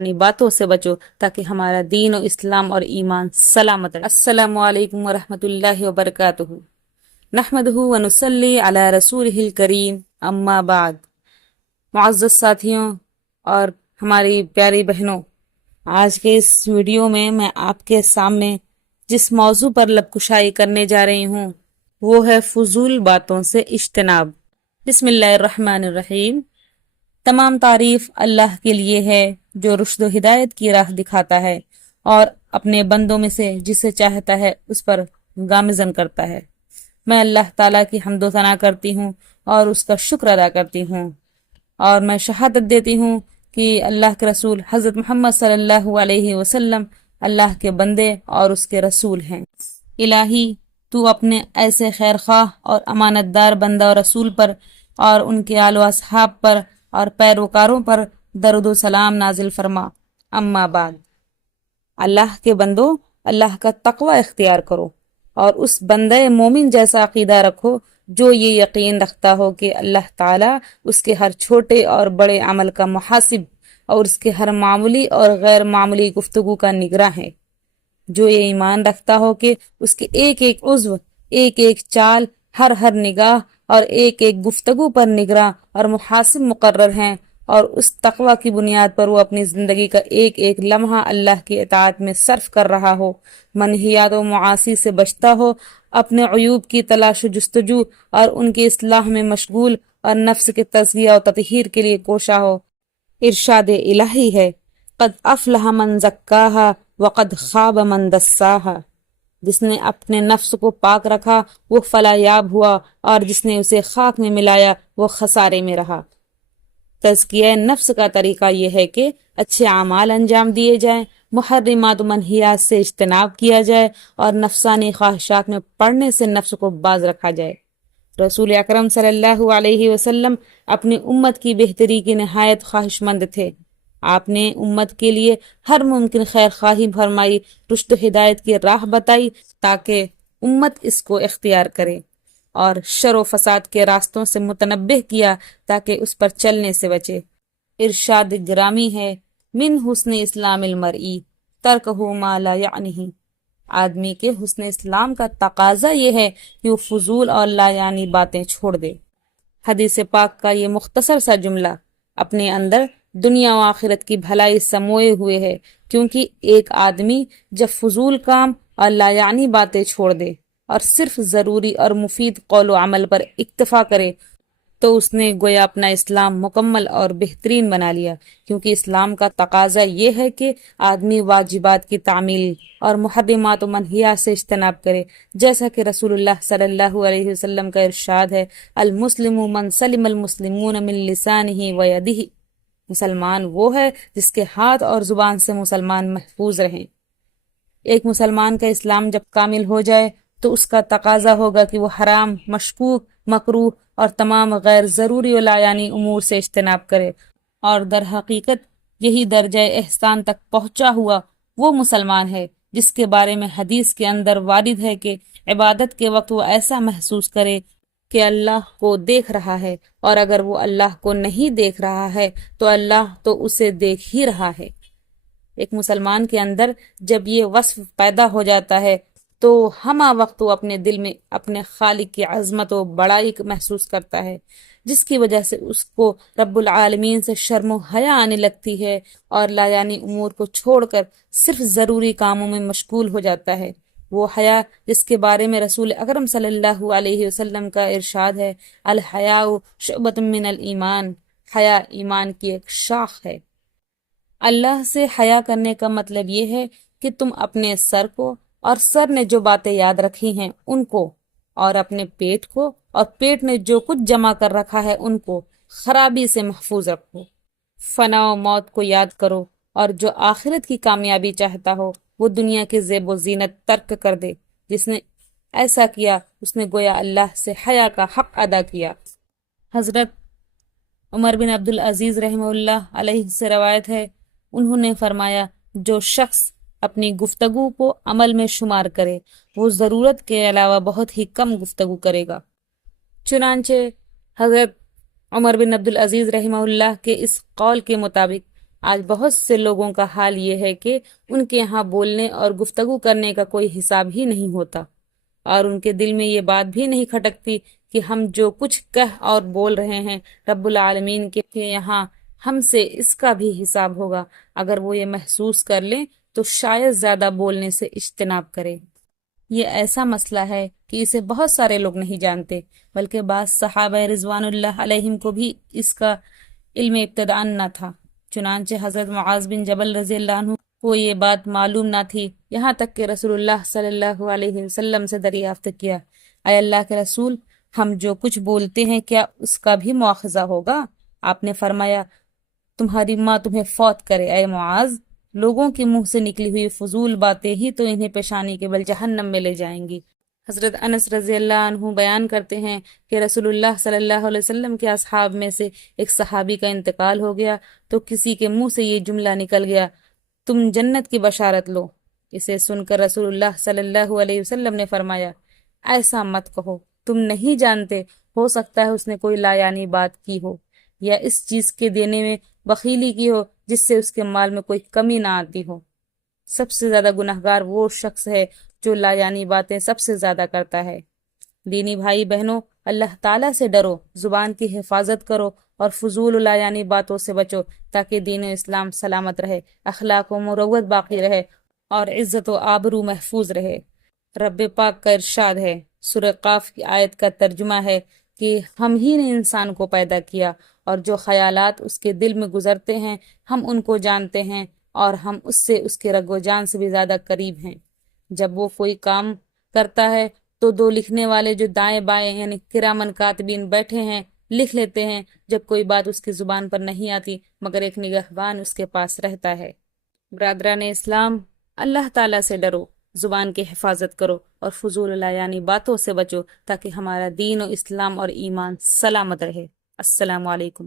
یعنی باتوں سے بچو تاکہ ہمارا دین و اسلام اور ایمان سلامت رہے۔ السلام علیکم ورحمۃ اللہ وبرکاتہ۔ نحمدہ ونصلی علی رسولہ الکریم، اما بعد۔ معزز ساتھیوں اور ہماری پیاری بہنوں، آج کے اس ویڈیو میں آپ کے سامنے جس موضوع پر لب کشائی کرنے جا رہی ہوں وہ ہے فضول باتوں سے اجتناب۔ بسم اللہ الرحمن الرحیم۔ تمام تعریف اللہ کے لیے ہے جو رشد و ہدایت کی راہ دکھاتا ہے اور اپنے بندوں میں سے جسے چاہتا ہے اس پر گامزن کرتا ہے۔ میں اللہ تعالیٰ کی حمد و ثنا کرتی ہوں اور اس کا شکر ادا کرتی ہوں، اور میں شہادت دیتی ہوں کہ اللہ کے رسول حضرت محمد صلی اللہ علیہ وسلم اللہ کے بندے اور اس کے رسول ہیں۔ الہی تو اپنے ایسے خیر خواہ اور امانت دار بندہ و رسول پر اور ان کے آل و اصحاب پر اور پیروکاروں پر درود و سلام نازل فرما۔ اما بعد، اللہ کے بندو، اللہ کا تقوی اختیار کرو اور اس بندہ مومن جیسا عقیدہ رکھو جو یہ یقین رکھتا ہو کہ اللہ تعالیٰ اس کے ہر چھوٹے اور بڑے عمل کا محاسب اور اس کے ہر معمولی اور غیر معمولی گفتگو کا نگراں ہے۔ جو یہ ایمان رکھتا ہو کہ اس کے ایک ایک عضو، ایک ایک چال، ہر نگاہ اور ایک ایک گفتگو پر نگراں اور محاسب مقرر ہیں، اور اس تقوی کی بنیاد پر وہ اپنی زندگی کا ایک ایک لمحہ اللہ کی اطاعت میں صرف کر رہا ہو، منہیات و معاصی سے بچتا ہو، اپنے عیوب کی تلاش و جستجو اور ان کی اصلاح میں مشغول اور نفس کے تزکیہ و تطہیر کے لیے کوشاں ہو۔ ارشاد الہی ہے، قد افلح من زکاہا وقد خواب من دساہا۔ جس نے اپنے نفس کو پاک رکھا وہ فلاح یاب ہوا، اور جس نے اسے خاک میں ملایا وہ خسارے میں رہا۔ تزکیہ نفس کا طریقہ یہ ہے کہ اچھے اعمال انجام دیے جائیں، محرمات و منہیات سے اجتناب کیا جائے، اور نفسانی خواہشات میں پڑنے سے نفس کو باز رکھا جائے۔ رسول اکرم صلی اللہ علیہ وسلم اپنی امت کی بہتری کی نہایت خواہش مند تھے۔ آپ نے امت کے لیے ہر ممکن خیر خواہی فرمائی، رشد و ہدایت کی راہ بتائی تاکہ امت اس کو اختیار کرے، اور شر و فساد کے راستوں سے متنبہ کیا تاکہ اس پر چلنے سے بچے۔ ارشاد گرامی ہے، من حسن اسلام المرئی ترکہ ما لا یعنیہ۔ آدمی کے حسن اسلام کا تقاضا یہ ہے کہ وہ فضول اور لا یعنی باتیں چھوڑ دے۔ حدیث پاک کا یہ مختصر سا جملہ اپنے اندر دنیا و آخرت کی بھلائی سموئے ہوئے ہے، کیونکہ ایک آدمی جب فضول کام اور لا یعنی باتیں چھوڑ دے اور صرف ضروری اور مفید قول و عمل پر اکتفا کرے تو اس نے گویا اپنا اسلام مکمل اور بہترین بنا لیا، کیونکہ اسلام کا تقاضا یہ ہے کہ آدمی واجبات کی تعمیل اور محرمات و منہیات سے اجتناب کرے، جیسا کہ رسول اللہ صلی اللہ علیہ وسلم کا ارشاد ہے، المسلم من سلم المسلمون من لسانہ و یدہ۔ مسلمان وہ ہے جس کے ہاتھ اور زبان سے مسلمان محفوظ رہیں۔ ایک مسلمان کا اسلام جب کامل ہو جائے تو اس کا تقاضا ہوگا کہ وہ حرام، مشکوک، مکروہ اور تمام غیر ضروری و لا یعنی امور سے اجتناب کرے، اور در حقیقت یہی درجہ احسان تک پہنچا ہوا وہ مسلمان ہے جس کے بارے میں حدیث کے اندر وارد ہے کہ عبادت کے وقت وہ ایسا محسوس کرے کہ اللہ کو دیکھ رہا ہے، اور اگر وہ اللہ کو نہیں دیکھ رہا ہے تو اللہ تو اسے دیکھ ہی رہا ہے۔ ایک مسلمان کے اندر جب یہ وصف پیدا ہو جاتا ہے تو ہمہ وقت وہ اپنے دل میں اپنے خالق کی عظمت و بڑائی محسوس کرتا ہے، جس کی وجہ سے اس کو رب العالمین سے شرم و حیا آنے لگتی ہے، اور لا یعنی امور کو چھوڑ کر صرف ضروری کاموں میں مشغول ہو جاتا ہے۔ وہ حیا جس کے بارے میں رسول اکرم صلی اللہ علیہ وسلم کا ارشاد ہے، الحیاء شعبۃ من الایمان، حیا ایمان کی ایک شاخ ہے۔ اللہ سے حیا کرنے کا مطلب یہ ہے کہ تم اپنے سر کو اور سر نے جو باتیں یاد رکھی ہیں ان کو، اور اپنے پیٹ کو اور پیٹ نے جو کچھ جمع کر رکھا ہے ان کو خرابی سے محفوظ رکھو۔ فنا و موت کو یاد کرو، اور جو آخرت کی کامیابی چاہتا ہو وہ دنیا کے زیب و زینت ترک کر دے۔ جس نے ایسا کیا اس نے گویا اللہ سے حیا کا حق ادا کیا۔ حضرت عمر بن عبدالعزیز رحمہ اللہ علیہ سے روایت ہے، انہوں نے فرمایا، جو شخص اپنی گفتگو کو عمل میں شمار کرے وہ ضرورت کے علاوہ بہت ہی کم گفتگو کرے گا۔ چنانچہ حضرت عمر بن عبدالعزیز رحمہ اللہ کے اس قول کے مطابق آج بہت سے لوگوں کا حال یہ ہے کہ ان کے یہاں بولنے اور گفتگو کرنے کا کوئی حساب ہی نہیں ہوتا، اور ان کے دل میں یہ بات بھی نہیں کھٹکتی کہ ہم جو کچھ کہہ اور بول رہے ہیں رب العالمین کے یہاں ہم سے اس کا بھی حساب ہوگا۔ اگر وہ یہ محسوس کر لیں تو شاید زیادہ بولنے سے اجتناب کریں۔ یہ ایسا مسئلہ ہے کہ اسے بہت سارے لوگ نہیں جانتے، بلکہ بعض صحابہ رضوان اللہ علیہم کو بھی اس کا علم ابتداءً نہ تھا۔ چنانچہ حضرت معاذ بن جبل رضی اللہ عنہ کو یہ بات معلوم نہ تھی، یہاں تک کہ رسول اللہ صلی اللہ علیہ وسلم سے دریافت کیا، اے اللہ کے رسول، ہم جو کچھ بولتے ہیں کیا اس کا بھی مواخذہ ہوگا؟ آپ نے فرمایا، تمہاری ماں تمہیں فوت کرے اے معاذ، لوگوں کے منہ سے نکلی ہوئی فضول باتیں ہی تو انہیں پیشانی کے بل جہنم میں لے جائیں گی۔ حضرت انس رضی اللہ عنہ بیان کرتے ہیں کہ رسول اللہ صلی اللہ علیہ وسلم کے اصحاب میں سے ایک صحابی کا انتقال ہو گیا تو کسی کے منہ سے یہ جملہ نکل گیا، تم جنت کی بشارت لو۔ اسے سن کر رسول اللہ صلی اللہ علیہ وسلم نے فرمایا، ایسا مت کہو، تم نہیں جانتے، ہو سکتا ہے اس نے کوئی لا یعنی بات کی ہو، یا اس چیز کے دینے میں بخیلی کی ہو جس سے اس کے مال میں کوئی کمی نہ آتی ہو۔ سب سے زیادہ گنہگار وہ شخص ہے جو لا یعنی باتیں سب سے زیادہ کرتا ہے۔ دینی بھائی بہنوں، اللہ تعالیٰ سے ڈرو، زبان کی حفاظت کرو اور فضول لا یعنی باتوں سے بچو، تاکہ دین اسلام سلامت رہے، اخلاق و مروت باقی رہے اور عزت و آبرو محفوظ رہے۔ رب پاک کا ارشاد ہے، سورہ قاف کی آیت کا ترجمہ ہے کہ ہم ہی نے انسان کو پیدا کیا اور جو خیالات اس کے دل میں گزرتے ہیں ہم ان کو جانتے ہیں، اور ہم اس سے اس کے رگ و جان سے بھی زیادہ قریب ہیں۔ جب وہ کوئی کام کرتا ہے تو دو لکھنے والے جو دائیں بائیں یعنی کرامن کاتبین بیٹھے ہیں لکھ لیتے ہیں، جب کوئی بات اس کی زبان پر نہیں آتی مگر ایک نگہبان اس کے پاس رہتا ہے۔ برادران اسلام، اللہ تعالیٰ سے ڈرو، زبان کی حفاظت کرو اور فضول لا یعنی باتوں سے بچو، تاکہ ہمارا دین و اسلام اور ایمان سلامت رہے۔ السلام علیکم۔